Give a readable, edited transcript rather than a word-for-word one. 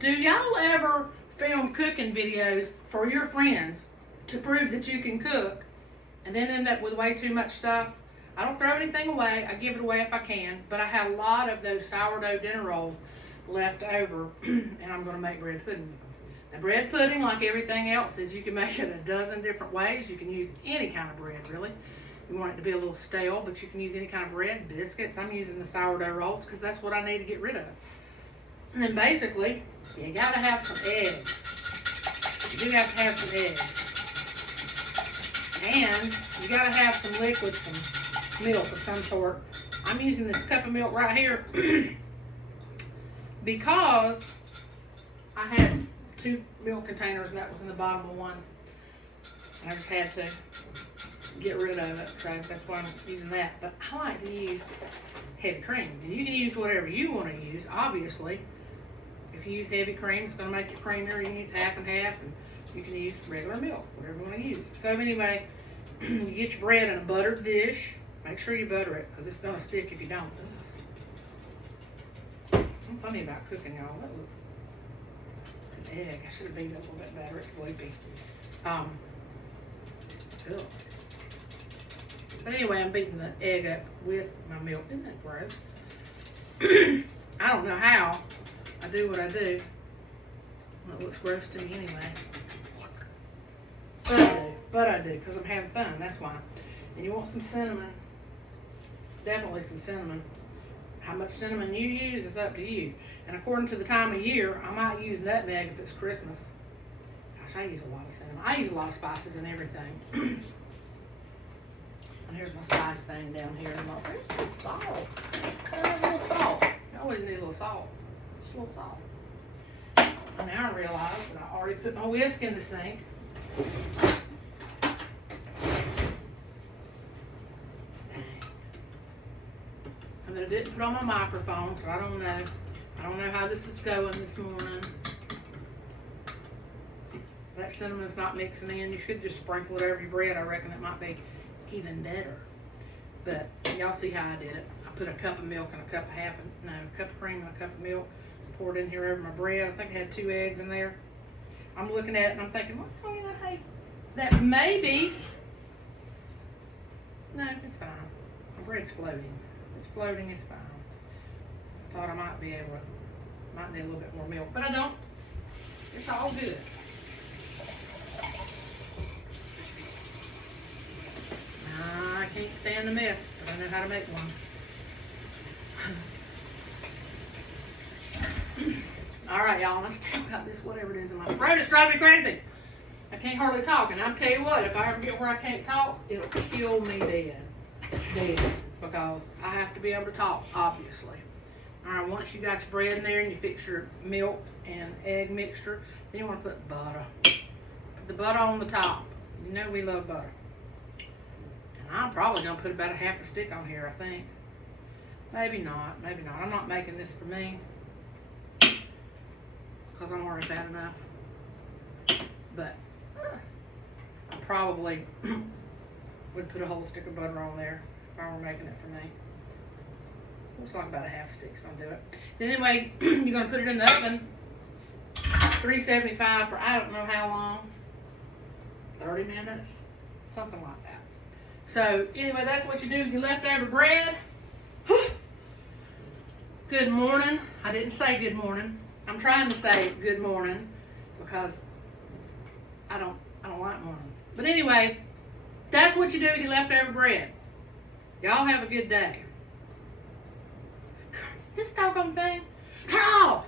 Do y'all ever film cooking videos for your friends to prove that you can cook and then end up with way too much stuff? I don't throw anything away. I give it away if I can, but I had a lot of those sourdough dinner rolls left over, and I'm going to make bread pudding with them. Now, bread pudding, like everything else, is you can make it a dozen different ways. You can use any kind of bread, really. You want it to be a little stale, but you can use any kind of bread, biscuits. I'm using the sourdough rolls because that's what I need to get rid of. And then basically, you gotta have some eggs. You do have to have some eggs. And you gotta have some liquid, some milk of some sort. I'm using this cup of milk right here because I had 2 milk containers and that was in the bottom of one. I just had to get rid of it, so that's why I'm using that. But I like to use heavy cream. And you can use whatever you want to use, obviously. If you use heavy cream, it's going to make it creamier. You can use half and half, and you can use regular milk, whatever you want to use. So anyway, you get your bread in a buttered dish. Make sure you butter it, because it's going to stick if you don't. I'm funny about cooking, y'all. That looks an egg. I should have beaten it a little bit better. It's gloopy. Ugh. But anyway, I'm beating the egg up with my milk. Isn't that gross? I don't know how I do what I do. Well, it looks gross to me anyway. But I do, because I'm having fun, that's why. And you want some cinnamon. Definitely some cinnamon. How much cinnamon you use is up to you. And according to the time of year, I might use nutmeg if it's Christmas. Gosh, I use a lot of cinnamon. I use a lot of spices and everything. And here's my spice thing down here. And I'm like, where's the salt? A little salt. You always need a little salt. Just a little salt. And now I realize that I already put my whisk in the sink. And I didn't put on my microphone, so I don't know. I don't know how this is going this morning. That cinnamon's not mixing in. You should just sprinkle it over your bread. I reckon it might be even better. But y'all see how I did it. I put a cup of milk and a cup of a cup of cream and a cup of milk. Poured in here over my bread. I think I had 2 eggs in there. I'm looking at it and I'm thinking, well, you know, hey, that maybe. No, it's fine. My bread's floating. It's floating, it's fine. I thought I might be able to, might need a little bit more milk, but I don't. It's all good. I can't stand a mess, but I know how to make one. All right, y'all, let's talk about this, whatever it is in my throat. It's driving me crazy. I can't hardly talk, and I'll tell you what, if I ever get where I can't talk, it'll kill me dead. Because I have to be able to talk, obviously. All right, once you got your bread in there and you fix your milk and egg mixture, then you want to put butter. Put the butter on the top. You know we love butter. And I'm probably going to put about a half a stick on here, I think. Maybe not, maybe not. I'm not making this for me, because I'm already fat enough. But I probably would put a whole stick of butter on there if I were making it for me. Looks like about a half stick's gonna do it. Then anyway, you're gonna put it in the oven, 375 for I don't know how long, 30 minutes, something like that. So anyway, that's what you do with your leftover bread. Good morning. I didn't say good morning. I'm trying to say good morning because I don't like mornings. But anyway, that's what you do with your leftover bread. Y'all have a good day. This doggone thing, cut off.